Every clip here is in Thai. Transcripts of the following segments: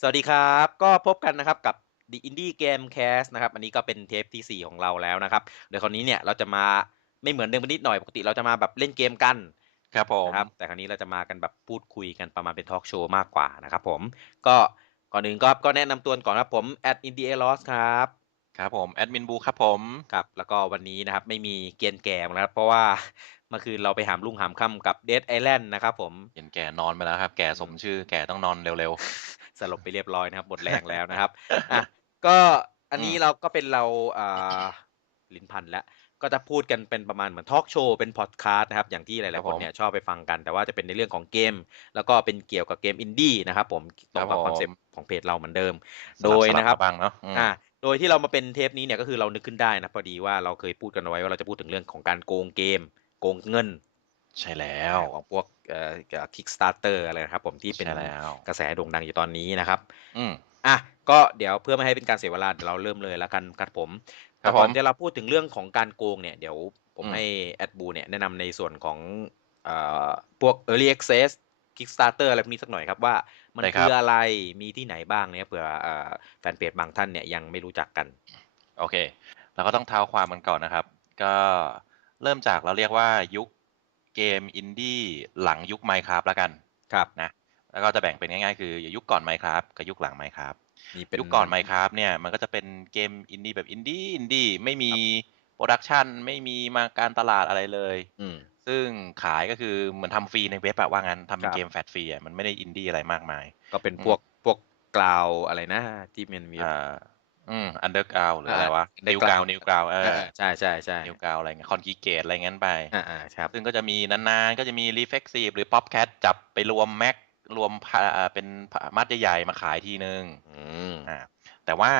สวัสดีครับ ก็พบกันนะครับกับ The Indie Game Cast นะครับ อันนี้ก็เป็นเทปที่ 4 ของเราแล้วนะครับโดยคราวนี้เนี่ยเราจะมาไม่เหมือนเดิมไปนิดหน่อยปกติเราจะมาแบบเล่นเกมกันครับผมนะครับ แต่คราวนี้เราจะมากันแบบพูดคุยกันประมาณเป็นทอล์กโชว์มากกว่านะครับผมก็ก่อนอื่นก็ก็แนะนำตัวก่อนครับผม at indie loss ครับครับผมแอดมินบูครับผมครับแล้วก็วันนี้นะครับไม่มีเกียนแก่มานะครับเพราะว่า เมื่อคืนเราไปหามลุ่งหามค่ำกับ Dead Island นะครับผม เห็นแก่นอนไปแล้วครับ แก่สมชื่อแก่ต้องนอนเร็วสลบไปเรียบร้อยนะครับหมดแรงแล้วนะครับอะก็อันนี้อืมเราก็เป็นเราอ่าลิ้นพันแล้วก็จะพูดกันเป็นประมาณเหมือนทอล์กโชว์เป็นพอดคาสต์นะครับ อย่างที่หครัลายบๆคนผมเนี่ยชอบไปฟังกัน แต่ว่าจะเป็นในเรื่องของเกม แล้วก็เป็นเกี่ยวกับเกมอินดี้นะครับผมตรงกับผมคอนเซ็ปต์ของเพจเราเหมือนเดิมๆโดยสลันะครับมาบ้างเนาะอืมอ่าโดยที่เรามาเป็นเทปนี้เนี่ยก็คือเรานึกขึ้นได้นะพอดีว่าเราเคยพูดกันเอาไว้ว่าเราจะพูดถึงเรื่องของการโกงเกม โกงเงิน ใช่แล้วของพวกเอ่อ Kickstarter อะไรนะครับ ผมที่เป็นใช่แล้วกระแสโด่งดังอยู่ตอนนี้นะครับ อืมอะก็เดี๋ยวเพื่อไม่ให้เป็นการเสียเวลาเดี๋ยวเราเริ่มเลยแล้วกันครับผมครัแต่บก่อนผมที่เราพูดถึงเรื่องของการโกงเนี่ยเดี๋ยวผมอืมให้แอดบูเนี่ยแนะนำในส่วนของเอ่อพวก Early Access Kickstarter อะไรพวกนี้สักหน่อยครับว่ามันได้ครัคืบออะไรมีที่ไหนบ้างเนี่ยเผื่อเอ่อแฟนเพจบางท่านเนี่ยยังไม่รู้จักกัน โอเค เราก็ต้องเท้าความมันก่อนนะครับ ก็ เริ่มจากเราเรียกว่ายุคเกมอินดี้หลังยุค Minecraft แล้วกันครับนะแล้วก็จะแบ่งเป็นง่ายๆ คือยุคก่อน Minecraft กับยุคหลัง Minecraft นี่เป็นยุคก่อน Minecraft เนี่ยมันก็จะเป็นเกมอินดี้แบบอินดี้อินดี้ไม่มีโปรดักชันไม่มีมาการตลาดอะไรเลยอืมซึ่งขายก็คือเหมือนทำฟรีในเว็บอะว่างั้นทำเป็คนรับเกมแฟลตฟรีอะมันไม่ได้อินดี้อะไรมากมาย ก็เป็นอืมพวกพวกกราวอะไรนะที่มันมี อ่าอืมอันเดอร์กราวหรืออะไรวะอ่านิวกราว underground นิวกราวเอเอออใช่ใช่ใช่นิวกราวอะไรเงี้ยคอนกิเกตอะไรเงี้ยไปอ่าอ่าครับซึ่งก็จะมีนานๆ ก็จะมี Reflexive หรือ Popcat จับไปรวมแม็กรวมพาอ่าเป็นมัดใหญ่ๆมาขายทีนึงอืมอ่าแต่ว่า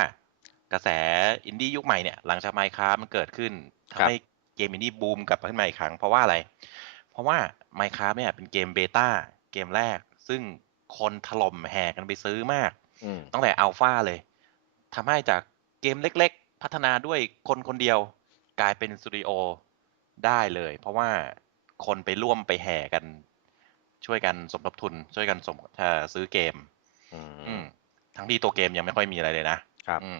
กระแสอินดี้ยุคใหม่เนี่ย หลังจาก Minecraft มันเกิดขึ้นครัทำบให้เกมอินดี้บูมกลับมาขึ้นมาอีกครั้ง เพราะว่าอะไร เพราะว่า Minecraft เนี่ยเป็นเกมเบต้าเกมแรก ซึ่งคนถล่มแห่กันไปซื้อมากอืมตั้งแต่อัลฟาเลย ทำให้จากเกมเล็กๆ พัฒนาด้วยคนคนเดียวกลายเป็นสตูดิโอได้เลย เพราะว่าคนไปร่วมไปแห่กัน ช่วยกันสมทบทุน ช่วยกันสมเอ่อซื้อเกมอือืมมทั้งที่ตัวเกมยังไม่ค่อยมีอะไรเลยนะครับอืม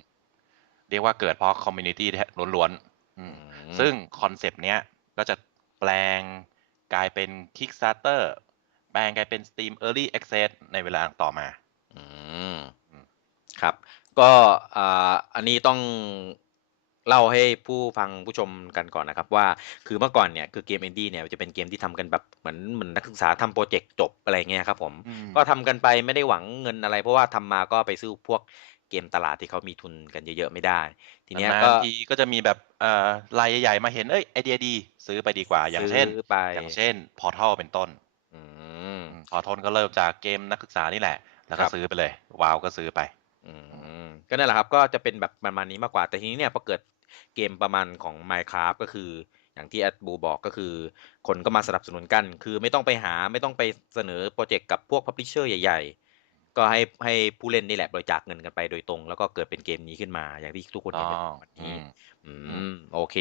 เรียกว่าเกิดเพราะคอมมูนิตี้ล้วนๆอืมซึ่งคอนเซปต์เนี้ยก็จะแปลงกลายเป็น Kickstarter แปลงกลายเป็น Steam Early Access ในเวลาต่อมาอืมอืมครับ ก็อ่าอันนี้ต้องเล่าให้ผู้ฟังผู้ชมกันก่อนนะครับว่าคือเมื่อก่อนเนี่ยคือเกมอินดี้เนี่ยจะเป็นเกมที่ทำกันแบบเหมือนเหมือนนักศึกษาทำโปรเจกต์จบอะไรเงี้ยครับผมอืมก็ทำกันไปไม่ได้หวังเงินอะไร เพราะว่าทำมาก็ไปซื้อพวกเกมตลาดที่เขามีทุนกันเยอะๆไม่ได้ ทีเนี้ยนาก็นๆทีก็จะมีแบบเอ่อรายใหญ่ๆมาเห็นเอ้ยไอเดียดี ซื้อไปดีกว่าอย่างเช่นซื้อไปอย่างเช่น Portal เป็นต้นอืมพอทนก็เริ่มจากเกมนักศึกษานี่แหละ แล้วก็ครับซื้อไปเลยวาวก็ซื้อไป อืมก็นั่นแหละครับ ก็จะเป็นแบบประมาณนี้มากกว่า แต่ทีนี้เนี่ยพอเกิดเกมประมาณของ Minecraft ก็คือ อย่างที่แอดบูบอกก็คือ คนก็มาสนับสนุนกัน คือไม่ต้องไปหาไม่ต้องไปเสนอโปรเจกต์กับพวกพับลิเชอร์ใหญ่ ๆ ก็ให้ให้ผู้เล่นนี่แหละบริจาคเงินกันไปโดยตรง แล้วก็เกิดเป็นเกมนี้ขึ้นมา อย่างที่ทุกคนอ๋เห็อนในวันอืนี้มอือืมมโอเค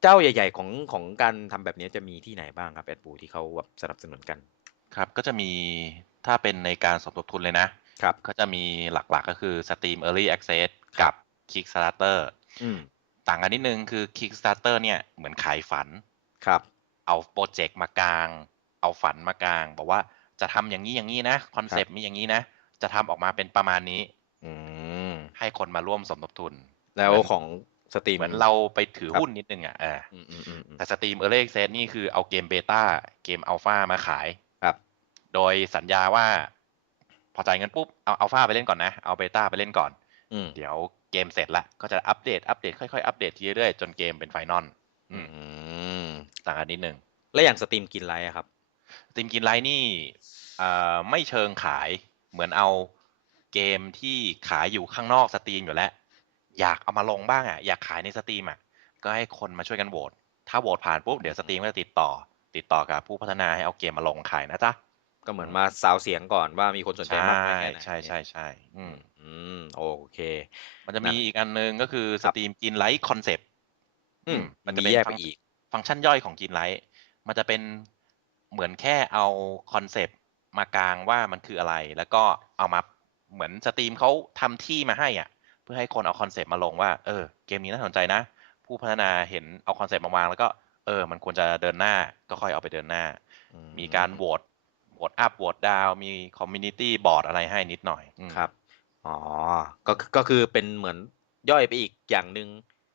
เจ้าใหญ่ ๆ ของของการทำแบบนี้จะมีที่ไหนบ้างครับแอดบูที่เขาแบบสนับสนุนกัน ครับก็จะมีถ้าเป็นในการสมทบทุนเลยนะ ครับก็จะมีหลักๆก็คือ Steam Early Access ครักับบ Kickstarter อืมต่างกันนิดนึงคือ Kickstarter เนี่ยเหมือนขายฝันครับ เอาโปรเจกต์มากลาง เอาฝันมากลาง บอกว่าจะทำอย่างนี้อย่างนี้นะคอนเซปต์มีอย่างนี้นะ จะทำออกมาเป็นประมาณนี้อืมให้คนมาร่วมสมทบทุน แล้วเหมือนของสตรีมเหมือนเราไปถือครับหุ้นนิดนึงอะเอออืมอืมอืมอืมแต่ Steam Early Access นี่คือเอาเกมเบต้าเกมอัลฟามาขายครับ โดยสัญญาว่า พอจ่ายเงินปุ๊บเอาอัลฟาไปเล่นก่อนนะ เอาเบต้าไปเล่นก่อนอืมเดี๋ยวเกมเสร็จละก็จะอัปเดตอัปเดตค่อยๆอัปเดตทีเรื่อยๆจนเกมเป็นไฟนอลอืมอืมต่างกันนิดนึง แล้วอย่างสตรีมกินไรอะครับสตรีมกินไลท์นี่เอ่อไม่เชิงขายเหมือนเอาเกมที่ขายอยู่ข้างนอกสตรีมอยู่แล้ว อยากเอามาลงบ้างอะอยากขายในสตรีมอะก็ให้คนมาช่วยกันโหวตถ้าโหวตผ่านปุ๊บเดี๋ยวสตรีมก็จะติดต่อ ติดต่อกับผู้พัฒนาให้เอาเกมมาลงขายนะจ๊ะ ก็เหมือนมาซาวเสียงก่อนว่ามีคนสนใจใช่มากน้อยแค่ไหนใช่ใช่ใช่อืมอืมโอเค มันจะมีอีกอันนึงก็คือคสรับตรีมกินไลท์คอนเซปต์อืมมันมีจะเป็นแยกไปฟังอีก ฟังก์ชันย่อยของกินไลท์มันจะเป็นเหมือนแค่เอาคอนเซปต์มากลางว่ามันคืออะไร แล้วก็เอามาเหมือนสตรีมเขาทำที่มาให้อะ เพื่อให้คนเอาคอนเซปต์มาลงว่าเออเกมนี้น่าสนใจนะ ผู้พัฒนาเห็นเอาคอนเซปต์มาวางแล้วก็เออ มันควรจะเดินหน้าก็ค่อยเอาไปเดินหน้าอืมีการโหวตโห วตอัพโหวตดาวมีคอมมูนิตี้บอร์ดอะไรให้นิดหน่อยอืมครับอ๋อก็ก็คือเป็นเหมือนย่อยไปอีกอย่างหนึ่ง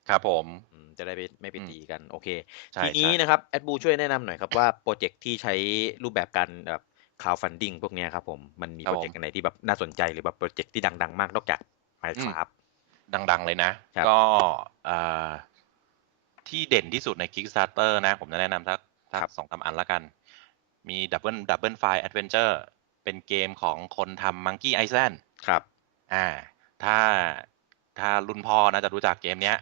ครับผมอืมจะได้ไม่ไม่ไปอืมตีกัน โอเคใช่ทีนี้ใช่นะครับแอดบูช่วยแนะนำหน่อยครับว่าโปรเจกต์ที่ใช้รูปแบบการแบบคาวฟันดิ้งพวกเนี้ยครับผม มันมีครับโปรเจกต์ไหนที่แบบน่าสนใจหรือแบบโปรเจกต์ที่ดัง ๆ มากนอกจาก Minecraft ดัง ๆ เลยนะครับก็เอ่อที่เด่นที่สุดใน Kickstarter นะ ผมจะแนะนำสักสักสองสามอันละกัน มี Double Double Fire Adventure เป็นเกมของคนทำ Monkey Island ครับอ่าถ้าถ้ารุ่นพ่อน่าจะรู้จักเกมเนี้ย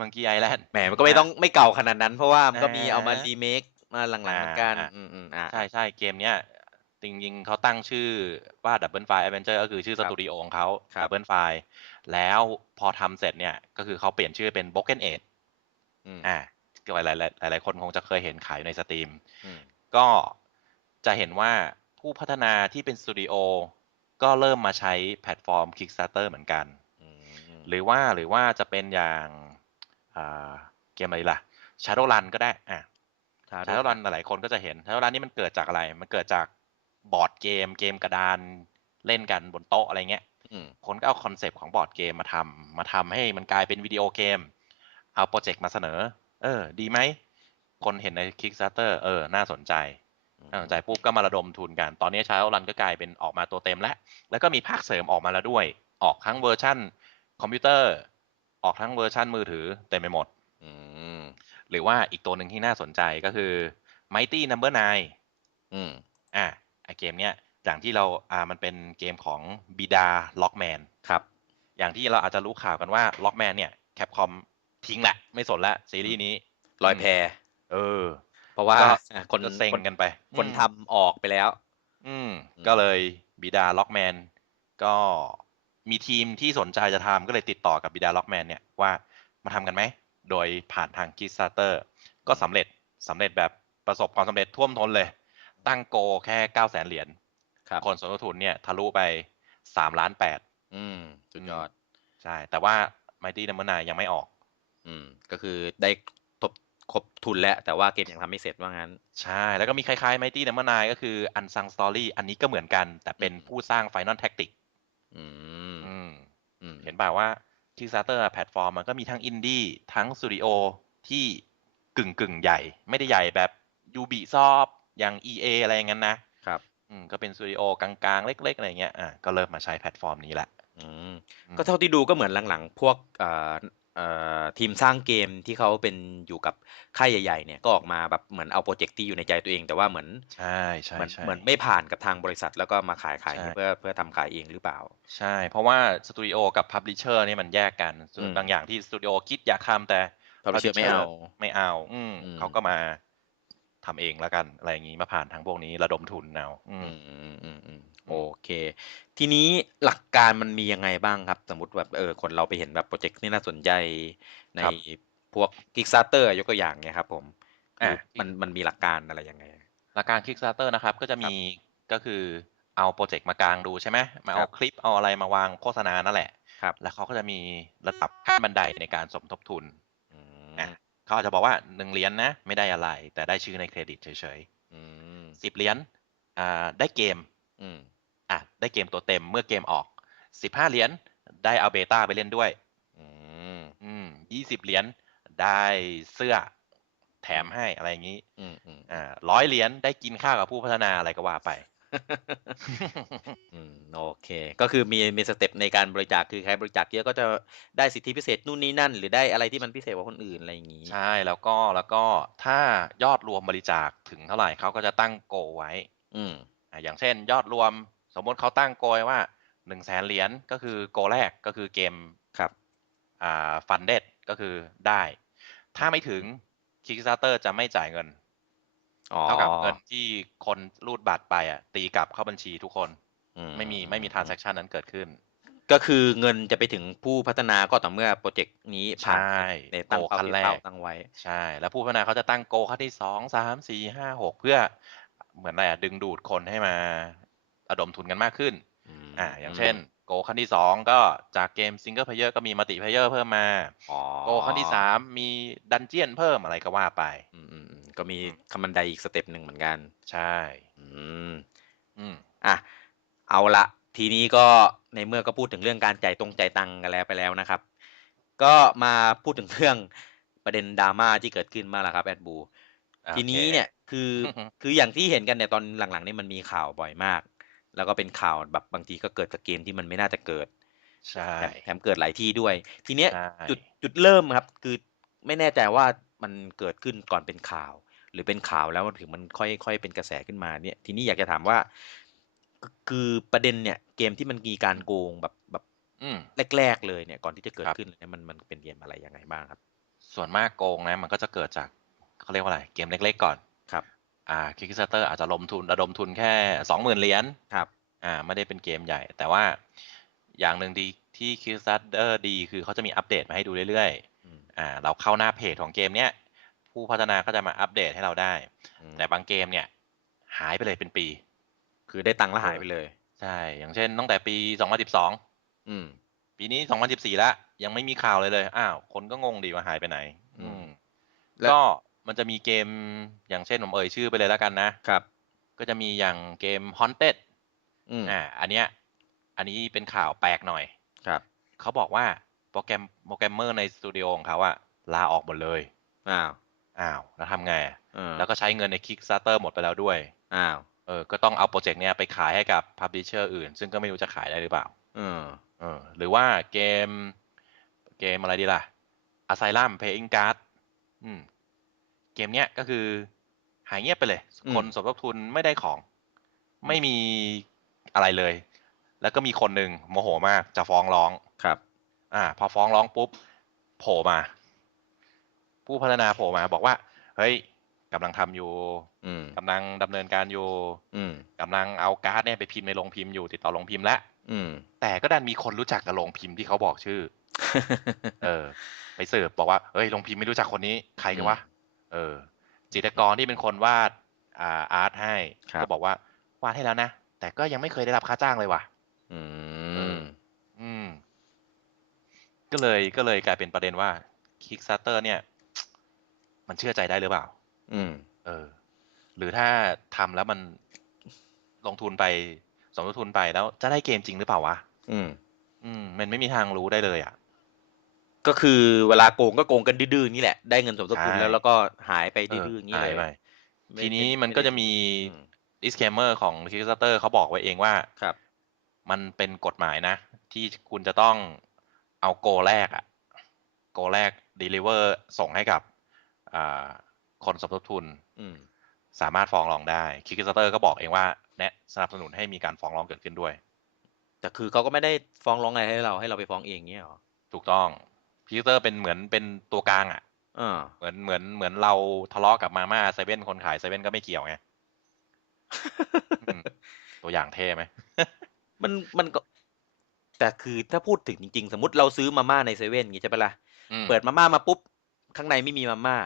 Monkey Island แหมมันก็ไม่ต้องไม่เก่าขนาดนั้น เพราะว่ามันก็มีเอามาอ่ารีเมคมาหลังๆเหมือนกันอ่าอืมอืมอ่าใช่ใช่เกมเนี้ยจริงๆเขาตั้งชื่อว่า Double Fire Adventure ก็คือชื่อคสรับตูดิโอของเขาครับ Double Fire แล้วพอทำเสร็จเนี่ย ก็คือเขาเปลี่ยนชื่อเป็น Broken Age อืมอ่าก็หลายหลายๆหลายๆคนคงจะเคยเห็นขายอยู่ในสตรีมอืม ก็จะเห็นว่าผู้พัฒนาที่เป็นสตูดิโอก็เริ่มมาใช้แพลตฟอร์ม Kickstarter เหมือนกันอืมหรือว่าหรือว่าจะเป็นอย่างอ่าเกมอะไรล่ะ Shadowrun ก็ได้อะ Shadowrun หลายๆคนก็จะเห็น Shadowrun นี่มันเกิดจากอะไร มันเกิดจากบอร์ดเกม เกมกระดานเล่นกันบนโต๊ะอะไรเงี้ยอืมคนก็เอาคอนเซปต์ของบอร์ดเกมมาทำมาทำให้มันกลายเป็นวิดีโอเกม เอาโปรเจกต์มาเสนอ เออ ดีไหม คนเห็นใน Kickstarter เออ น่าสนใจ น่าสนใจปุ๊บก็มาระดมทุนกัน ตอนนี้ Shadowrun ก็กลายเป็นออกมาตัวเต็มแล้ว แล้วก็มีภาคเสริมออกมาแล้วด้วย ออกทั้งเวอร์ชั่นคอมพิวเตอร์ ออกทั้งเวอร์ชั่นมือถือเต็มไปหมดอืมหรือว่าอีกตัวหนึ่งที่น่าสนใจก็คือ Mighty Number 9อืม อะไอเกมเนี้ย อย่างที่เรา อ่า มันเป็นเกมของบิดาล็อกแมนครับ อย่างที่เราอาจจะรู้ข่าวกันว่าล็อกแมนเนี่ยแคปคอมทิ้งแหละ ไม่สนละซีรีส์นี้ลอยแพ เออ เพราะว่าก็อะคนก็เซ็งคนกันไป คนอืมทำออกไปแล้วอืมอืม ก็เลยบิดาล็อกแมน ก็มีทีมที่สนใจจะทำก็เลยติดต่อกับบิดาล็อกแมนเนี่ยว่ามาทำกันไหม โดยผ่านทาง Kickstarter ก็สำเร็จสำเร็จแบบประสบความสำเร็จท่วมท้นเลย ตั้งโกแค่9 0 0 0 0 0เหรียญครับคนสมทบทุนเนี่ยทะลุไป3ล้าน8อืมสุดยอด ใช่ แต่ว่า Mighty Number 9ยังไม่ออก อืม ก็คือได้ทบ ครบทุนแล้ว แต่ว่าเกมยังทำไม่เสร็จว่างั้น ใช่ แล้วก็มีคล้ายๆ Mighty Number 9ก็คือ Unsung Story อันนี้ก็เหมือนกัน แต่เป็นอืมผู้สร้าง Final Tactics อืมอืมอืมเห็นป่าวว่า Kickstarter แพลตฟอร์มมันก็มีทั้งอินดี้ทั้งสตูดิโอที่กึ่งกึ่งๆใหญ่ ไม่ได้ใหญ่แบบ Ubisoft อย่าง EA อะไรอย่างนั้นนะครับอืมก็เป็นสตูดิโอกลางๆ เล็ก ๆ อะไรเงี้ยอะก็เริ่มมาใช้แพลตฟอร์มนี้แหละอืมอืมก็เท่าที่ดูก็เหมือนหลังๆ พวก เอ่อเอ่อทีมสร้างเกมที่เขาเป็นอยู่กับค่ายใหญ่ ๆ เนี่ยก็ออกมาแบบเหมือนเอาโปรเจกต์ที่อยู่ในใจตัวเอง แต่ว่าเหมือนใช่ใช่เหมือนใช่ เหมือนไม่ผ่านกับทางบริษัท แล้วก็มาขายขายใช่ เพื่อเพื่อทำขายเองหรือเปล่า ใช่ เพราะว่าสตูดิโอกับพับลิเชอร์เนี่ยมันแยกกันส่วอืนม บางอย่างที่สตูดิโอคิดอยากทำแต่ Publisher ไม่เอาไม่เอา อืมอืม เขาก็มาทำเองแล้วกัน อะไรอย่างนี้มาผ่านทางพวกนี้ระดมทุนเอาอือืมมอืมอืมอืม โอเค ทีนี้หลักการมันมียังไงบ้างครับ สมมติแบบเออคนเราไปเห็นแบบโปรเจกต์ที่น่าสนใจในครับ พวก Kickstarter ยกตัวอย่างเนี่ยครับผมอะคือมันมันมีหลักการอะไรยังไง หลักการ Kickstarter นะครับ ก็จะมีก็คือเอาโปรเจกต์มากางดูใช่ไหมมาคเอารับ คลิปเอาอะไรมาวางโฆษณานั่นแหละ ครับ แล้วเขาก็จะมีระดับขั้นบันไดในการสมทบทุนอืมอะเขาอาจจะบอกว่าหนึ่งเหรียญนะไม่ได้อะไร แต่ได้ชื่อในเครดิตเฉยอืม ๆสิบเหรียญอ่าได้เกมอืม อะได้เกมตัวเต็มเมื่อเกมออกสิบห้าเหรียญได้เอาเบต้าไปเล่นด้วย อืมอืมยี่สิบเหรียญได้เสื้อแถมให้อะไรอย่างนี้อืมอืมอ่าร้อยเหรียญได้กินข้าวกับผู้พัฒนาอะไรก็ว่าไปอืมโอเค ก็คือมีมีสเต็ปในการบริจาคคือใครบริจาคเยอะก็จะได้สิทธิพิเศษนู่นนี่นั่น หรือได้อะไรที่มันพิเศษกว่าคนอื่นอะไรอย่างนี้ ใช่แล้วก็แล้วก็ถ้ายอดรวมบริจาคถึงเท่าไหร่เขาก็จะตั้งโกไว้ อืมอะอย่างเช่น ยอดรวม สมมติเขาตั้งโกไว้ว่าหนึ่งแสนเหรียญก็คือโกแรกก็คือเกมครับอ่าฟันเดดก็คือได้ ถ้าไม่ถึง Kickstarter จะไม่จ่ายเงินอ๋อเท่ากับเงินที่คนรูดบัตรไปอะ ตีกลับเข้าบัญชีทุกคนอืไม่มีไม่มี transaction นั้นเกิดขึ้น ก็คือเงินจะไปถึงผู้พัฒนาก็ต่อเมื่อโปรเจกต์นี้ผ่านใช่ในตั้งโกเป้าขั้นที่แรกเป้าตั้งไว้ ใช่ แล้วผู้พัฒนาเขาจะตั้งโกขั้นที่สองสามสี่ห้าหกเพื่อเหมือนอะไรอะดึงดูดคนให้มา ระดมทุนกันมากขึ้นอืมอ่าอย่างเช่น โกขั้นที่สองก็จากเกมซิงเกิลเพลเยอร์ก็มีมัลติเพลเยอร์เพิ่มมาอ๋อโกขั้นที่สามมีดันเจียนเพิ่มอะไรก็ว่าไปอืมอืมอืมก็มีคำบันไดอีกสเต็ปหนึ่งเหมือนกัน ใช่อืมอืมอะเอาละทีนี้ก็ในเมื่อก็พูดถึงเรื่องการจ่ายตรงจ่ายตังค์กันแล้วไปแล้วนะครับ ก็มาพูดถึงเรื่องประเด็นดราม่าที่เกิดขึ้นมางแล้วครับแอดบูโอเคทีนี้เนี่ยคืออือฮึคืออย่างที่เห็นกันเนี่ยตอนหลังๆนี่มันมีข่าวบ่อยมาก แล้วก็เป็นข่าวแบบบางทีก็เกิดกับเกมที่มันไม่น่าจะเกิดใช่แถมแถมเกิดหลายที่ด้วย ทีเนี้ยใช่จุดจุดเริ่มครับ คือไม่แน่ใจว่ามันเกิดขึ้นก่อนเป็นข่าว หรือเป็นข่าวแล้วถึงมันค่อยค่อยเป็นกระแสขึ้นมาเนี่ย ทีนี้อยากจะถามว่า คือคือประเด็นเนี่ย เกมที่มันมีการโกงแบบแบบอืมแรกๆเลยเนี่ย ก่อนที่จะเกิดครับขึ้นเนี่ยมันมันเป็นเกมอะไรยังไงบ้างครับ ส่วนมากโกงนะ มันก็จะเกิดจากเขาเรียกว่าอะไรเกมเล็ก ๆ ก่อนครับ อ่า Kickstarter อาจจะลงทุนระดมทุนแค่สองหมื่นเหรียญครับอ่าไม่ได้เป็นเกมใหญ่ แต่ว่าอย่างหนึ่งดีที่ Kickstarter ดีคือเขาจะมีอัปเดตมาให้ดูเรื่อยอืมๆอ่าเราเข้าหน้าเพจของเกมเนี้ยผู้พัฒนาก็จะมาอัปเดตให้เราได้อืมแต่บางเกมเนี่ย หายไปเลยเป็นปี คือได้ตังค์แล้วหายไปเลย ใช่ อย่างเช่นตั้งแต่ปี2012อืมปีนี้2014แล้วยังไม่มีข่าวเลยเลย อ้าว คนก็งงดีว่าหายไปไหน อืมอืมแล้วก็ มันจะมีเกมอย่างเช่นผมเอ่ยชื่อไปเลยแล้วกันนะครับ ก็จะมีอย่างเกม Haunted อืมอ่าอันเนี้ยอันนี้เป็นข่าวแปลกหน่อยครับเขาบอกว่าโปรแกรมโปรแกรมเมอร์ในสตูดิโอของเขาอะลาออกหมดเลยอ้าวอ้าวแล้วทำไงอะเออแล้วก็ใช้เงินใน Kickstarter หมดไปแล้วด้วยอ้าวเออก็ต้องเอาโปรเจกต์เนี้ยไปขายให้กับ Publisher อื่น ซึ่งก็ไม่รู้จะขายได้หรือเปล่าเออเออหรือว่าเกม เกมอะไรดีล่ะ Asylum Playing Card อืม เกมเนี้ยก็คือหายเงียบไปเลยอืมคนสมทบทุนไม่ได้ของ ไม่มีอะไรเลย แล้วก็มีคนหนึ่งโมโหมากจะฟ้องร้องครับ อ่า พอฟ้องร้องปุ๊บโผล่มา ผู้พัฒนาโผล่มาบอกว่า เฮ้ยกำลังทำอยู่อืมกำลังดำเนินการอยู่อืมกำลังเอาการ์ดเนี่ยไปพิมพ์ในโรงพิมพ์อยู่ติดต่อโรงพิมพ์แล้วอืมแต่ก็ดันมีคนรู้จักกับโรงพิมพ์ที่เขาบอกชื่อ เออ ไปสืบบอกว่าเฮ้ยโรงพิมพ์ไม่รู้จักคนนี้ ใครกันวะ เออ จิตรกรที่เป็นคนวาดอ่าอาร์ตให้ครับก็บอกว่าวาดให้แล้วนะแต่ก็ยังไม่เคยได้รับค่าจ้างเลยว่ะ อืม อืม ก็เลยก็เลยกลายเป็นประเด็นว่า Kickstarter เนี่ย มันเชื่อใจได้หรือเปล่า อืม เออ หรือถ้าทำแล้วมันลงทุนไปสมทบทุนไปแล้วจะได้เกมจริงหรือเปล่าวะ อืม อืม มันไม่มีทางรู้ได้เลย อะ ก็คือเวลาโกงก็โกงกันดื้อๆนี่แหละ ได้เงินสมทบทุนใช่แล้วแล้วก็หายไปเอดื้ออๆอย่างนี้หาเลยยไปไม่ทีนี้ไมันก็จะมีอืม disclaimer ของ Kickstarter เขาบอกไว้เองว่าครับ มันเป็นกฎหมายนะ ที่คุณจะต้องเอาโกแรกอะโกแรก deliver ส่งให้กับอ่าคนสมทบทุนอืมสามารถฟ้องร้องได้ Kickstarter ก็บอกเองว่าแนะสนับสนุนให้มีการฟ้องร้องเกิดขึ้นด้วย แต่คือเขาก็ไม่ได้ฟ้องร้องอะไรให้เราให้เราไปฟ้องเองเงี้ยหรอ ถูกต้อง Kickstarter เป็นเหมือนเป็นตัวกลางอะเออเหมือนเหมือนเหมือนเราทะเลาะกับมาม่าเซเว่นคนขายเซเว่นก็ไม่เกี่ยวไงอืมตัวอย่างเท่ไหมมันมันก็ แต่คือถ้าพูดถึงจริง ๆ สมมติเราซื้อมาม่าในเซเว่นอย่างงี้ใช่ปะล่ะอืมเปิดมาม่ามาปุ๊บ ข้างในไม่มีมาม่า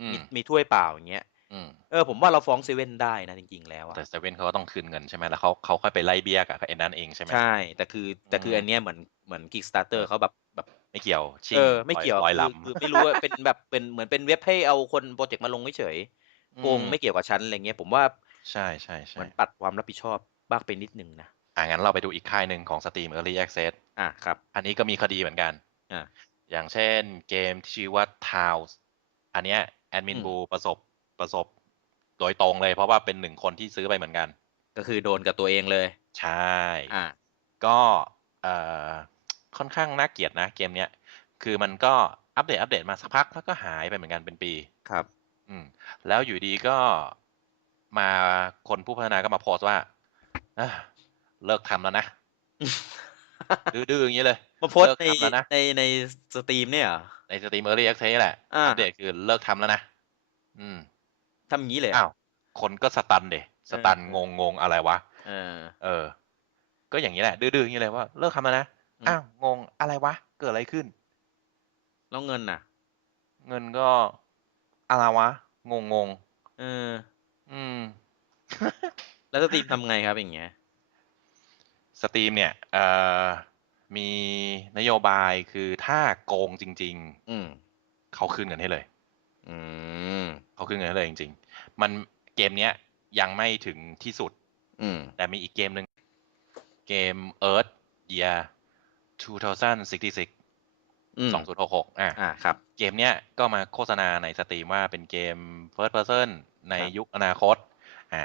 อืมีมมีถ้วยเปล่าอย่างเงี้ยอืมเออผมว่าเราฟ้องเซเว่นได้นะจริงๆแล้วอะแต่เซเว่นเขาก็ต้องคืนเงินใช่ไหมแล้วเขาเขาค่อยไปไล่เบี้ยกับไอ้นั้นเองใช่ไหมใช่แต่คือแต่คืออืมอันเนี้ยเหมือนเหมือน Kickstarter เขาแบบแบบ ไม่เกี่ยวชิงเออไม่เกี่ยวลอยคือลำคือไม่รู้ว่าเป็นแบบเป็นเหมือนเป็นเว็บให้เอาคนโปรเจกต์มาลงเฉยๆโกงอืไม่เกี่ยวกับฉันอะไรเงี้ยผมว่าใช่ใช่เหใช่มือนปัดความรับผิดชอบบ้างไปนิดนึงนะอ่างั้นเราไปดูอีกค่ายหนึ่งของ Steam Early Access อะครับ อันนี้ก็มีคดีเหมือนกันอ่าอย่างเช่นเกมที่ชื่อว่า Towns อันเนี้ยแอดมินอืมบูประสบประสบโดยตรงเลยเพราะว่าเป็นหนึ่งคนที่ซื้อไปเหมือนกัน ก็คือโดนกับตัวเองเลย ใช่อ่าก็เอ่อ ค่อนข้างน่าเกลียดนะเกมเนี้ย คือมันก็อัปเดตอัปเดตมาสักพักแล้วก็หายไปเหมือนกันเป็นปี ครับ อืม แล้วอยู่ดีก็มาคนผู้พัฒนาก็มาโพสต์ว่าเอ้อเลิกทำแล้วนะ ดื้อๆอย่างนี้เลย มาโพสต์เลิกในทำแล้วนะในในสตรีมเนี่ยเหรอในสตรีมเออร์ลี่แอคเซสแหละอ่าอัปเดตคือเลิกทำแล้วนะ อืมทำอย่างนี้เลยเหรอ้าวคนก็สตันเดสตันเองงงงอะไรวะเออ เออ ก็อย่างนี้แหละ ดื้อๆอย่างนี้เลยว่าเลิกทำแล้วนะ อืม อ้าว งง อะไรวะ เกิดอะไรขึ้น แล้วเงินน่ะ เงินก็ อะไรวะ งงงเออๆอืม แล้วสตรีมทำไงครับอย่างเงี้ยสสตรีมเนี่ยเอ่อมีนโยบายคือถ้าโกงจริง อืม ๆ เขาคืนเงินให้เลย อืม เขาคืนเงินให้เลยจริง ๆ มันเกมเนี้ยยังไม่ถึงที่สุด อืม แต่มีอีกเกมหนึ่งเกม Earth Year 2066อืม2066อะอ่าครับ เกมเนี้ยก็มาโฆษณาในสตรีมว่าเป็นเกม First Person ในครับยุคอนาคต อ่า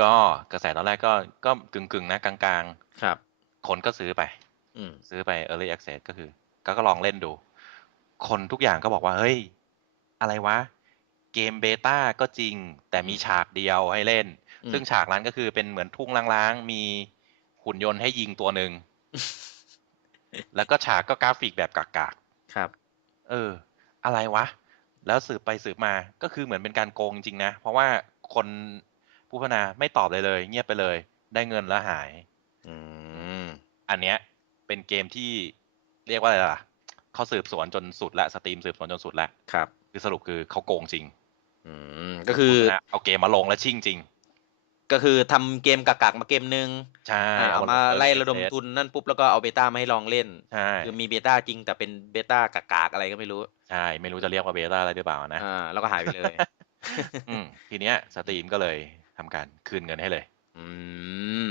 ก็กระแสตอนแรกก็ก็กึ่งๆนะกลางครับๆคนก็ซื้อไปอืมซื้อไป Early Access ก็คือ ก็ก็ลองเล่นดู คนทุกอย่างก็บอกว่า เฮ้ย อะไรวะ เกมเบต้าก็จริง แต่มีฉากเดียวให้เล่นอืมซึ่งฉากนั้นก็คือเป็นเหมือนทุ่งล้างๆ มีหุ่นยนต์ให้ยิงตัวหนึ่ง แล้วก็ฉากก็กราฟิกแบบกากๆครับ เออ อะไรวะ แล้วสืบไปสืบมาก็คือเหมือนเป็นการโกงจริงๆนะ เพราะว่าคนผู้พัฒนาไม่ตอบเลยเลย เงียบไปเลย ได้เงินแล้วหาย อืม อันเนี้ย เป็นเกมที่เรียกว่าอะไรล่ะเขาสืบสวนจนสุดละสตรีมสืบสวนจนสุดละครับ คือสรุปคือเขาโกงจริง อืม ก็คือผู้พัฒนาเอาเกมมาลงแล้วชิ่งจริง ก็คือทำเกมกากๆมาเกมนึงใช่อ่าเอาลงมา Early ไล่ระดม Access ทุนนั่นปุ๊บแล้วก็เอาเบต้ามาให้ลองเล่นใช่คือมีเบต้าจริงแต่เป็นเบต้ากากๆอะไรก็ไม่รู้ใช่ไม่รู้จะเรียกว่าเบต้าอะไรหรือเปล่านะอ่าแล้วก็หายไปเลยอืมทีเนี้ยสตรีมก็เลยทำการคืนเงินให้เลย อืม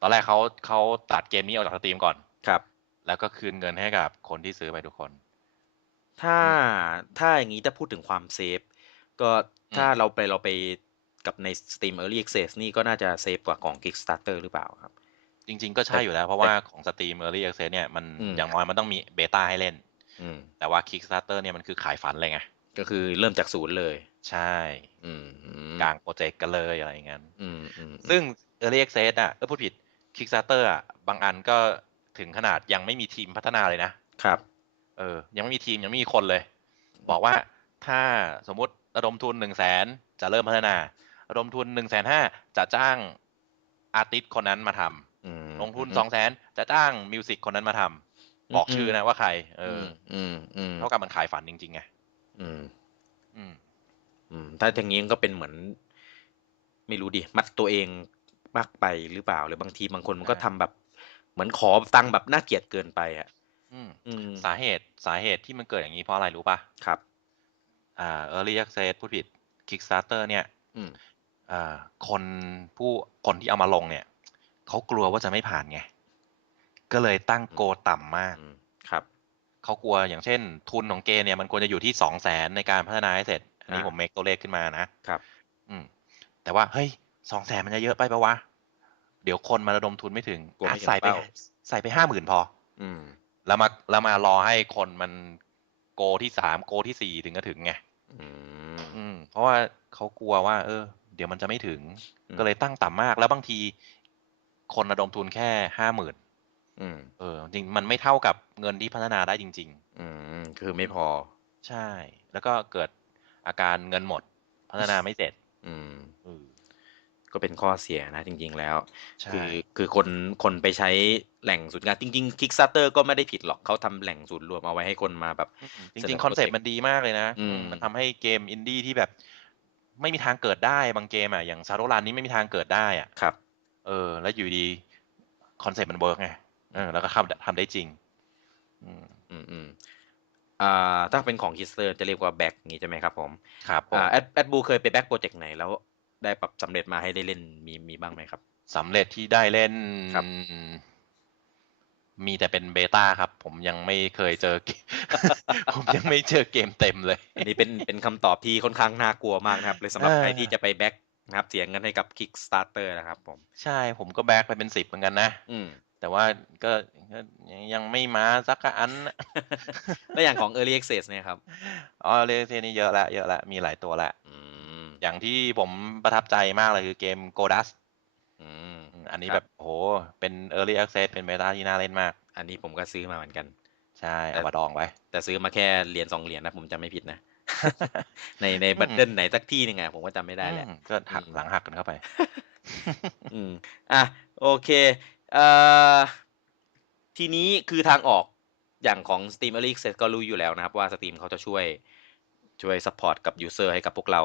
ตอนแรกเขาเขาตัดเกมนี้ออกจากสตรีมก่อนครับ แล้วก็คืนเงินให้กับคนที่ซื้อไปทุกคน ถ้าถ้าอย่างนี้ถ้าพูดถึงความเซฟก็ถ้าเราไปเราไป กับใน Steam Early Access นี่ก็น่าจะเซฟกว่าของ Kickstarter หรือเปล่าครับ จริง ๆ ก็ใช่อยู่แล้ว เพราะว่าของสตรีม Early Access เนี่ยมันอืมอย่างน้อยมันต้องมีเบต้าให้เล่นอืมแต่ว่า Kickstarter เนี่ยมันคือขายฝันเลยไงก็คือเริ่มจากศูนย์เลย ใช่อืมอืมกลางโปรเจกต์กันเลยอะไรอย่างนั้นอืมอืมซึ่ง Early Access อะเออพูดผิด Kickstarter อะบางอันก็ถึงขนาดยังไม่มีทีมพัฒนาเลยนะครับ เออ ยังไม่มีทีมยังไม่มีคนเลย บอกว่าถ้าสมมุติระดมทุนหนึ่งแสนจะเริ่มพัฒนา ระดมทุนหนึ่งแสนห้าจะจ้างอาร์ติสคนนั้นมาทำอืมลงทุนสองแสนจะจ้างมิวสิกคนนั้นมาทำบอกชื่อนะว่าใคร เอออืมอืมเท่ากับมันขายฝันจริงๆไงอืมอืมอืมถ้าอย่างนี้ก็เป็นเหมือน ไม่รู้ดิ มัดตัวเองมากไปหรือเปล่าหรือบางทีบางคนมันก็ใช่ทำแบบ เหมือนขอตังค์แบบน่าเกลียดเกินไปอะอืมอืมสาเหตุสาเหตุที่มันเกิดอย่างนี้เพราะอะไรรู้ป่ะ ครับ อ่า early access พูดผิด Kickstarter เนี่ยอืมอ่า คนผู้คนที่เอามาลงเนี่ยเขากลัวว่าจะไม่ผ่านไง ก็เลยตั้งโกต่ำมากอืมครับเขากลัวอย่างเช่น ทุนของเกมเนี่ยมันควรจะอยู่ที่สองแสนในการพัฒนาให้เสร็จ อันนี้อ่าผมเมคตัวเลขขึ้นมานะครับ อืม แต่ว่าเฮ้ยสองแสนมันจะเยอะไปปะวะ เดี๋ยวคนมาระดมทุนไม่ถึงกลัวไม่อะถึงใส่ไปเป้าใส่ไปห้าหมื่นพอ อืม แล้วมาแล้วมารอให้คนมันโกที่สามโกที่สี่ถึงจะถึงไงอืมอืมเพราะว่าเขากลัวว่า เออเดี๋ยวมันจะไม่ถึงอืมก็เลยตั้งต่ำมาก แล้วบางทีคนระดมทุนแค่ห้าหมื่นอืมเออ จริงมันไม่เท่ากับเงินที่พัฒนาได้จริงอืมคือไม่พอๆใช่ แล้วก็เกิดอาการเงินหมด พัฒนาไม่เสร็จ อืมเออก็เป็นข้อเสียนะจริง ๆ แล้วใช่คือคือคนคนไปใช้แหล่งศูนย์กลางจริงๆ Kickstarter ก็ไม่ได้ผิดหรอกเขาทำแหล่งศูนย์รวมเอาไว้ให้คนมาแบบจเสนริองๆ คอนเซ็ป project ต์มันดีมากเลยนะอืมมันทำให้เกมอินดี้ที่แบบ ไม่มีทางเกิดได้บางเกมอะอย่างซาโรลานนี้ไม่มีทางเกิดได้อะครับ เออ แล้วอยู่ดีคอนเซ็ปต์มันเวิร์กไงเออแล้วก็ทำทำได้จริง อืมอืมอืมอ่าถ้าเป็นของ Kickstarter จะเรียกว่าแบ็กงี้ใช่ไหมครับผมครับผมอ่าแอดแอดบูเคยไปแบ็กโปรเจกต์ไหนแล้วได้แบบสำเร็จมาให้ได้เล่นมีมีบ้างไหมครับสำเร็จที่ได้เล่นครับ มีแต่เป็นเบต้าครับ ผมยังไม่เคยเจอ ผมยังไม่เจอเกมเต็มเลย อันนี้เป็นเป็นคำตอบที่ค่อนข้างน่ากลัวมากนะครับ เลยสำหรับเออใครที่จะไปแบ็กนะครับเสียเงินให้กับ Kickstarter นะครับผม ใช่ผมก็แบ็กไปเป็นสิบเหมือนกันนะอืมแต่ว่าก็ก็ยังไม่มาสักอันน่ะแล้วอย่างของ Early Access เนี่ยครับ อ๋อเลเซนี่เยอะละเยอะละมีหลายตัวละอืมอย่างที่ผมประทับใจมากเลยคือเกม Godas อืม อันนี้คแบรับบโหเป็น Early Access เป็นเบต้าที่น่าเล่นมาก อันนี้ผมก็ซื้อมาเหมือนกัน ใช่เอามาดองไว้ แต่ซื้อมาแค่เหรียญสองเหรียญนะผมจำไม่ผิดนะ ในในบัตเดิลไหนสักที่หนึ่งอะผมก็จำไม่ได้แหละอืมก็หักอืมหลังหักกันเข้าไป อืมอะโอเคเอ่อทีนี้คือทางออกอย่างของ Steam Early Access ก็รู้อยู่แล้วนะครับว่า Steam เขาจะช่วยช่วยซัพพอร์ตกับยูเซอร์ให้กับพวกเรา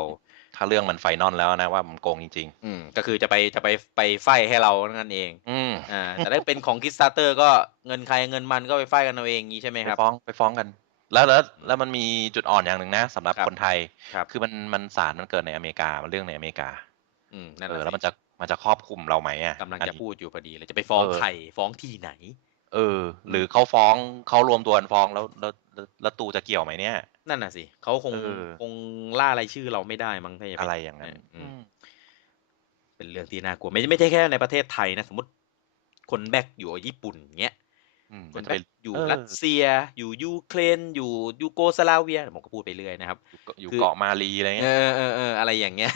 ถ้าเรื่องมันไฟนอลแล้วนะว่ามันโกงจริงอืมก็คือจะไปจะไปไปไฟให้เรานั่นเองๆอืมอ่า แต่ถ้าเป็นของ Kickstarter ก็เงินใครเงินมันก็ไปไฟกันเอาเองงี้ใช่ไหมไปครับฟ้องไปฟ้องกัน แล้วแล้วแล้วมันมีจุดอ่อนอย่างหนึ่งนะสำหรับครับคนไทยครับคือมันมันศาลมันเกิดในอเมริกามันเรื่องในอเมริกา อืมนั่นเออแหละแล้วมันจะมันจะครอบคลุมเราไหมอะกำลังอันจะนี้พูดอยู่พอดีเลยจะไปฟ้องเออใครฟ้องที่ไหน เออ หรือเขาฟ้องเขารวมตัวกันฟ้องแล้วแล้วแล้วแล้วตูจะเกี่ยวไหมเนี่ย นั่นน่ะสิเขาคงเออ คงล่ารายชื่อเราไม่ได้มั้งถ้าจะเป็นอะไรอย่างนั้น อือืมมเป็นเรื่องที่น่ากลัวไม่ไม่ใช่แค่ในประเทศไทยนะ สมมติคนแบกอยู่ญี่ปุ่นเงี้ย อืมคก็นจะแบไป กอยู่เออ รัสเซีย อยู่ยูเครนอยู่ยูโกสลาเวียผมก็พูดไปเรื่อยนะครับ อยู่คือ เกาะมาลีอะไรเอเงี้ยอเออเอออะไรอย่างเงี้ย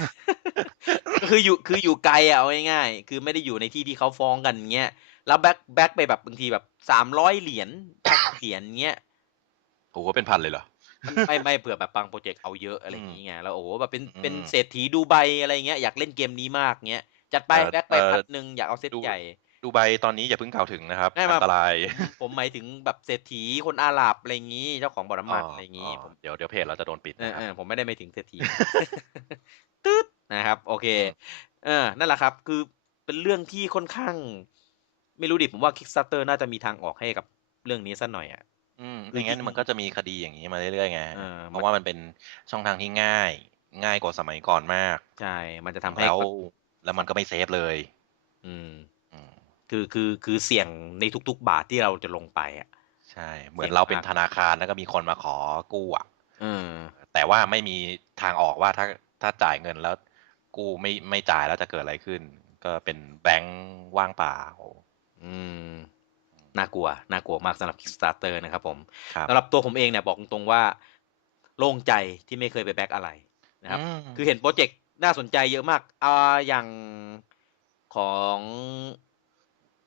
ก็คืออยู่คืออยู่ไกลอะเอาง่ายๆคือไม่ได้อยู่ในที่ที่เขาฟ้องกันเงี้ย แล้วแบ็คแบ็คไปแบบบางทีแบบสามร้อยเหรียญเหรียญเงี้ยโอ้โหเป็นพันเลยเหรอไม่ไม่เผื่อแบบบางโปรเจกต์เอาเยอะอะไรออืย่ามงเงี้ยแล้วโอ้โหแบบเป็นอืมเป็นเศรษฐีดูไบอะไรเงี้ยอยากเล่นเกมนี้มากเงี้ยจัดไปเอ่อแบ็คไปเอ่อพันหนึ่งอยากเอาเซตดูใหญ่ดูไบตอนนี้อย่าเพิ่งกล่าวถึงนะครับไม่อัมานตราย ผมหมายถึงแบบเศรษฐีคนอาหรับอะไรอย่างงี้ เจ้าของบ่อน้ำมันอะไรอย่างงี้อ๋อผมเดี๋ยวเดี๋ยวเพจเราจะโดนปิดเออนะคเอรับอผมไม่ได้ไม่ถึงเศรษฐีตึ๊ดนะครับ โอเค เออนั่นแหละครับ คือเป็นเรื่องที่ค่อนข้าง ไม่รู้ดิผมว่า Kickstarter น่าจะมีทางออกให้กับเรื่องนี้สักหน่อยอะ อืมคือไม่งั้นจริงๆมันก็จะมีคดีอย่างนี้มาเรื่อยๆไงเออ เพราะว่ามันเป็นช่องทางที่ง่าย ง่ายกว่าสมัยก่อนมากใช่ มันจะทำให้แล้วแล้วมันก็ไม่เซฟเลย อืม อืมคือคือคือเสี่ยงในทุก ๆ บาทที่เราจะลงไปอะ ใช่ เหมือนเสี่ยงเราเป็นมากธนาคารแล้วก็มีคนมาขอกู้อะ เออ แต่ว่าไม่มีทางออกว่าถ้าถ้าจ่ายเงินแล้ว กู้ไม่ไม่จ่ายแล้วจะเกิดอะไรขึ้น ก็เป็นแบงค์ว่างเปล่า อืม น่ากลัว น่ากลัวมากสำหรับ Kickstarter นะครับผมครับสำหรับตัวผมเองเนี่ยบอกตรงๆว่าโล่งใจที่ไม่เคยไปแบ็กอะไรนะครับอืมคือเห็นโปรเจกต์น่าสนใจเยอะมากอ่าอย่างของ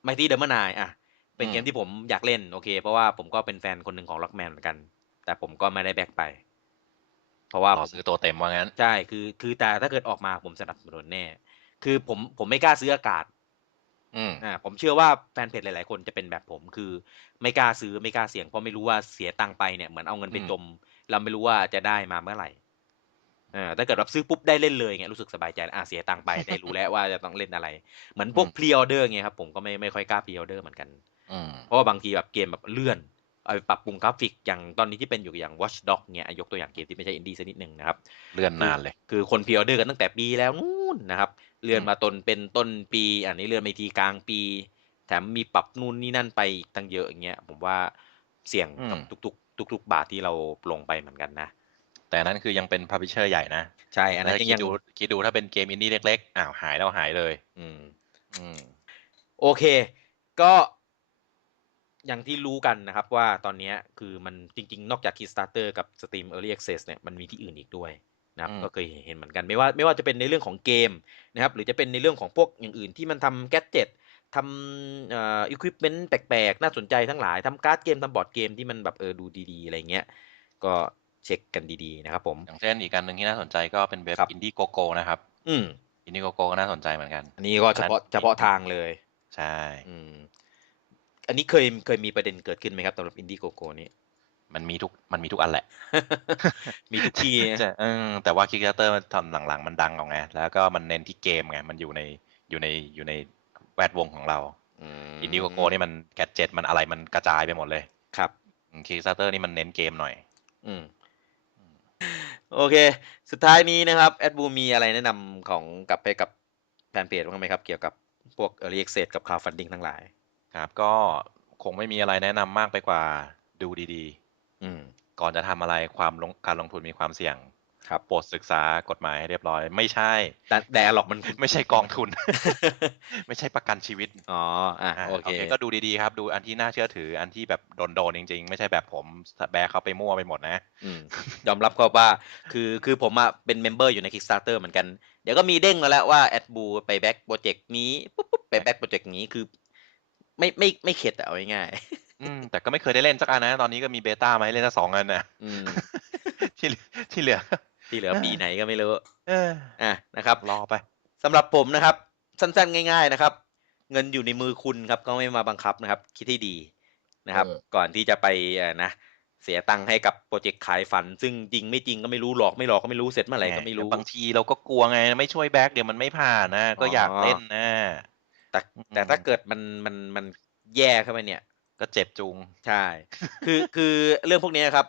Mighty d e m o n อะ เป็นเกมที่ผมอยากเล่นโอเค เพราะว่าผมก็เป็นแฟนคนหนึ่งของ Rockman เหมือนกัน แต่ผมก็ไม่ได้แบ็กไป เพราะว่ารอซื้อตัวเต็มว่างั้น ใช่ คือ คือแต่ถ้าเกิดออกมาผมสนับสนุนแน่ คือผมผมไม่กล้าซื้ออากาศ อืมอ่าผมเชื่อว่าแฟนเพจหลาย ๆ คนจะเป็นแบบผมคือ ไม่กล้าซื้อไม่กล้าเสี่ยงเพราะไม่รู้ว่าเสียตังค์ไปเนี่ยเหมือนเอาเงินไปอืมจม เราไม่รู้ว่าจะได้มาเมื่อไหร่เออถ้าเกิดรับซื้อปุ๊บได้เล่นเลยเงี้ยรู้สึกสบายใจแล้วอะเสียตังค์ไปได้รู้แล้วว่าจะต้องเล่นอะไร เหมือนพวกพรีออเดอร์เงี้ยครับผมก็ไม่ไม่ค่อยกล้าพรีออเดอร์เหมือนกันอืมเพราะว่าบางทีแบบเกมแบบเลื่อนเอาไปปรับปรุงกราฟิกอย่างตอนนี้ที่เป็นอยู่อย่าง Watch Dog เนี่ยอะยกตัวอย่างเกมที่ไม่ใช่อินดี้สักนิดหนึ่งนะครับ เลื่อนนานเลย คือคนพรีออเดอร์กันตั้งแต่ปีแล้วนู่นนะครับ เลื่อนอืมมาต้นเป็นต้นปี อันนี้เลื่อนไปทีกลางปี แถมมีปรับนู่นนี่นั่นไปอีกตั้งเยอะอย่างเงี้ย ผมว่าเสี่ยงกับทุกๆ ทุก ๆ บาทที่เราลงไปเหมือนกันนะ แต่นั่นคือยังเป็นพับพิเชอร์ใหญ่นะ ใช่ อันนั้นแล้วยังคิยัดงดูคิดดูถ้าเป็นเกมอินดี้เล็กๆ อ้าวหายแล้วหายเลย อืม อืม โอเค ก็อย่างที่รู้กันนะครับว่าตอนเนี้ยคือมันจริง ๆ นอกจาก Kickstarter กับ Steam Early Access เนี่ยมันมีที่อื่นอีกด้วย นะครับอืมก็เคยเห็นเหมือนกันไม่ว่าไม่ว่าจะเป็นในเรื่องของเกมนะครับ หรือจะเป็นในเรื่องของพวกอย่างอื่นที่มันทำแกดเจ็ตทำเอ่ออุปกรณ์แปลกๆ น่าสนใจทั้งหลายทำการ์ดเกมทำบอร์ดเกมที่มันแบบเออดูดีๆ อะไรเงี้ย ก็เช็คกันดีๆนะครับ ผม อย่างเช่นอีกการหนึ่งที่น่าสนใจก็เป็นเว็บครับอินดี้โกโกนะครับ อืมอินดี้โกโกก็น่าสนใจเหมือนกัน อันนี้ก็เฉพาะอันนั้นเฉพาะทางเลย ใช่ อืม อันนี้เคยเคยมีประเด็นเกิดขึ้นไหมครับสำหรับอินดี้โกโก้นี้ มันมีทุกมันมีทุกอันแหละ มีทุกที่ใช่เออแต่ว่า Kickstarter มันทำหลังๆ มันดังเอาไง แล้วก็มันเน้นที่เกมไง มันอยู่ในอยู่ในอยู่ในแวดวงของเรามอินดี้โกโกนี่มันแกดเจ็ตมันอะไรมันกระจายไปหมดเลย ครับ Kickstarter นี่มันเน้นเกมหน่อย อืมโอเค สุดท้ายนี้นะครับแอดบูมีอะไรแนะนำของกลับไปกับแฟนเพจบ้างไหมครับ เกี่ยวกับพวก Early Access กับ Crowdfunding ทั้งหลาย ครับ ก็คงไม่มีอะไรแนะนำมากไปกว่าดูดี อืมๆก่อนจะทำอะไรความลงการลงทุนมีความเสี่ยงครับโปรดศึกษากฎหมายให้เรียบร้อย ไม่ใช่ แต่แต่หรอกมันไม่ใช่กองทุน ไม่ใช่ประกันชีวิต อ๋อ อะอ่าโอเค ก็ดูดีๆครับ ดูอันที่น่าเชื่อถือ อันที่แบบโดนๆจริง ๆ ไม่ใช่แบบผมแบกเขาไปมั่วไปหมดนะอืมยอมรับครับว่า คือคือผมอะเป็นเมมเบอร์อยู่ใน Kickstarter เหมือนกัน เดี๋ยวก็มีเด้งมาแล้วว่าแอดบูไปแบ็กโปรเจกต์นี้ปุ๊บปุ๊บไปแบ็กโปรเจกต์นี้คือ ไม่ไม่ไม่เข็ดอะเอาง่าย อืมแต่ก็ไม่เคยได้เล่นสักอันนะ ตอนนี้ก็มีเบต้ามาให้เล่นสักสองอันนะๆอืมที่เหลือที่เหลือ ที่เหลือปีไหนก็ไม่รู้เอออะนะครับรอไปสำหรับผมนะครับ สั้นๆ ง่าย ๆนะครับ เงินอยู่ในมือคุณครับ ก็ไม่มาบังคับนะครับ คิดให้ดีนะครับ เออ ก่อนที่จะไปเอ่อนะเสียตังค์ให้กับโปรเจกต์ขายฝัน ซึ่งจริงไม่จริงก็ไม่รู้หลอกไม่หลอกก็ไม่รู้เสร็จเมื่อไหร่ก็ไม่รู้ บางทีเราก็กลัวไง ไม่ช่วยแบ็กเดี๋ยวมันไม่ผ่านนะ ก็อยากอ๋อเล่นนะ แต่แต่อืมถ้าเกิดมันมันมันแย่เข้าไปเนี่ย ก็เจ็บจุง ใช่ คือคือเรื่องพวกนี้ครับ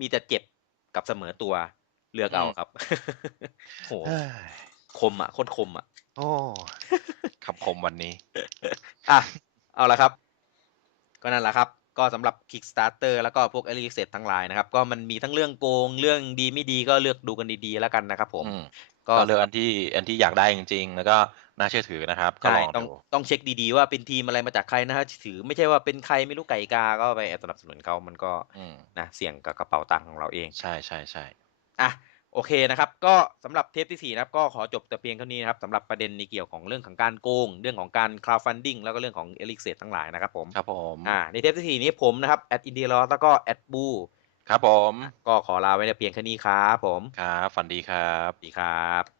มีแต่เจ็บกับเสมอตัวเลือกเอาอืมครับโหเฮ้ยคมอะโคตรคมอะโอ้คำคมวันนี้ อะ เอาละครับ ก็นั่นแหละครับ ก็สำหรับ Kickstarter แล้วก็พวก Early Access ทั้งหลายนะครับ ก็มันมีทั้งเรื่องโกงเรื่องดีไม่ดีก็เลือกดูกันดีๆแล้วกันนะครับผมอืมก็ก็เลือกอันที่อันที่อยากได้จริงๆ แล้วก็ น่าเชื่อถือนะครับ ก็ใช่ลองต้องดูต้องเช็คดีๆว่าเป็นทีมอะไรมาจากใครนะฮะถือไม่ใช่ว่าเป็นใครไม่รู้ไก่กา ก็ไปสนับสนุนเขามันก็อืมนะเสี่ยงกับกระเป๋าตังค์ของเราเอง ใช่ใช่ใช่อะโอเคนะครับก็สำหรับเทปที่ 4 นะครับ ก็ขอจบแต่เพียงเท่านี้นะครับสำหรับประเด็นในเกี่ยวของเรื่องของการโกง เรื่องของการ crowdfunding แล้วก็เรื่องของ e l i x i t ทั้งหลายนะครับผมครับผมอ่าในเทปที่ 4 นี้ผมนะครับ at i n d i e l o แล้วก็ at b o ครับผมก็ขอลาไว้แต่เพียงแค่นี้ครับผมครับฝันดีครับ สวัสดีครับ